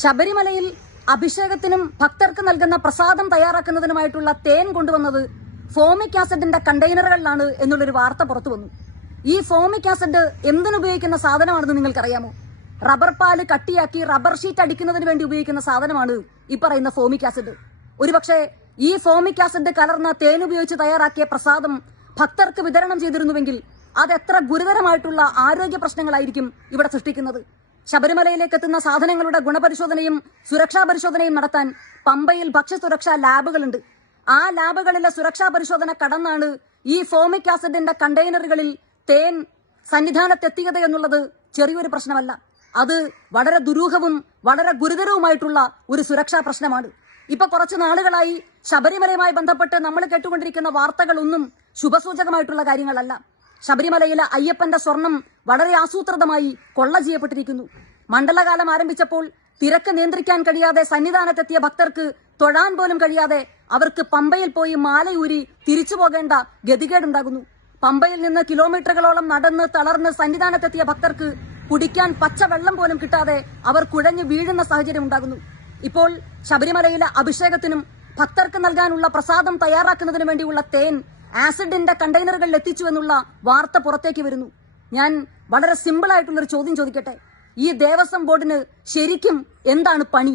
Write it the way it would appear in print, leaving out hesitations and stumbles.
ശബരിമലയിൽ അഭിഷേകത്തിനും ഭക്തർക്ക് നൽകുന്ന പ്രസാദം തയ്യാറാക്കുന്നതിനുമായിട്ടുള്ള തേൻ കൊണ്ടുവന്നത് ഫോമിക് ആസിഡിന്റെ കണ്ടെയ്നറുകളിലാണ് എന്നുള്ളൊരു വാർത്ത പുറത്തു വന്നു. ഈ ഫോമിക് ആസിഡ് എന്തിനുപയോഗിക്കുന്ന സാധനമാണെന്ന് നിങ്ങൾക്കറിയാമോ? റബ്ബർ പാല് കട്ടിയാക്കി റബ്ബർ ഷീറ്റ് അടിക്കുന്നതിന് വേണ്ടി ഉപയോഗിക്കുന്ന സാധനമാണ് ഈ പറയുന്ന ഫോമിക് ആസിഡ്. ഒരുപക്ഷെ ഈ ഫോമിക് ആസിഡ് കലർന്ന തേൻ ഉപയോഗിച്ച് തയ്യാറാക്കിയ പ്രസാദം ഭക്തർക്ക് വിതരണം ചെയ്തിരുന്നുവെങ്കിൽ അതെത്ര ഗുരുതരമായിട്ടുള്ള ആരോഗ്യ പ്രശ്നങ്ങളായിരിക്കും ഇവിടെ സൃഷ്ടിക്കുന്നത്. ശബരിമലയിലേക്ക് എത്തുന്ന സാധനങ്ങളുടെ ഗുണപരിശോധനയും സുരക്ഷാ പരിശോധനയും നടത്താൻ പമ്പയിൽ ഭക്ഷ്യസുരക്ഷാ ലാബുകളുണ്ട്. ആ ലാബുകളിലെ സുരക്ഷാ പരിശോധന കടന്നാണ് ഈ ഫോമിക് ആസിഡിന്റെ കണ്ടെയ്നറുകളിൽ തേൻ സന്നിധാനത്തെത്തിയത് എന്നുള്ളത് ചെറിയൊരു പ്രശ്നമല്ല. അത് വളരെ ദുരൂഹവും വളരെ ഗുരുതരവുമായിട്ടുള്ള ഒരു സുരക്ഷാ പ്രശ്നമാണ്. ഇപ്പൊ കുറച്ചു നാളുകളായി ശബരിമലയുമായി ബന്ധപ്പെട്ട് നമ്മൾ കേട്ടുകൊണ്ടിരിക്കുന്ന വാർത്തകളൊന്നും ശുഭസൂചകമായിട്ടുള്ള കാര്യങ്ങളല്ല. ശബരിമലയിലെ അയ്യപ്പന്റെ സ്വർണം വളരെ ആസൂത്രിതമായി കൊള്ള ചെയ്യപ്പെട്ടിരിക്കുന്നു. മണ്ഡലകാലം ആരംഭിച്ചപ്പോൾ തിരക്ക് നിയന്ത്രിക്കാൻ കഴിയാതെ സന്നിധാനത്തെത്തിയ ഭക്തർക്ക് തൊഴാൻ പോലും കഴിയാതെ അവർക്ക് പമ്പയിൽ പോയി മാലയൂരി തിരിച്ചു പോകേണ്ട ഗതികേടുണ്ടാകുന്നു. പമ്പയിൽ നിന്ന് കിലോമീറ്ററുകളോളം നടന്ന് തളർന്ന് സന്നിധാനത്തെത്തിയ ഭക്തർക്ക് കുടിക്കാൻ പച്ചവെള്ളം പോലും കിട്ടാതെ അവർ കുഴഞ്ഞു വീഴുന്ന സാഹചര്യം ഉണ്ടാകുന്നു. ഇപ്പോൾ ശബരിമലയിലെ അഭിഷേകത്തിനും ഭക്തർക്ക് നൽകാനുള്ള പ്രസാദം തയ്യാറാക്കുന്നതിനു വേണ്ടിയുള്ള തേൻ ആസിഡിന്റെ കണ്ടെയ്നറുകളിൽ എത്തിച്ചു എന്നുള്ള വാർത്ത പുറത്തേക്ക് വരുന്നു. ഞാൻ വളരെ സിമ്പിൾ ആയിട്ടുള്ളൊരു ചോദ്യം ചോദിക്കട്ടെ. ഈ ദേവസ്വം ബോർഡിന് ശരിക്കും എന്താണ് പണി?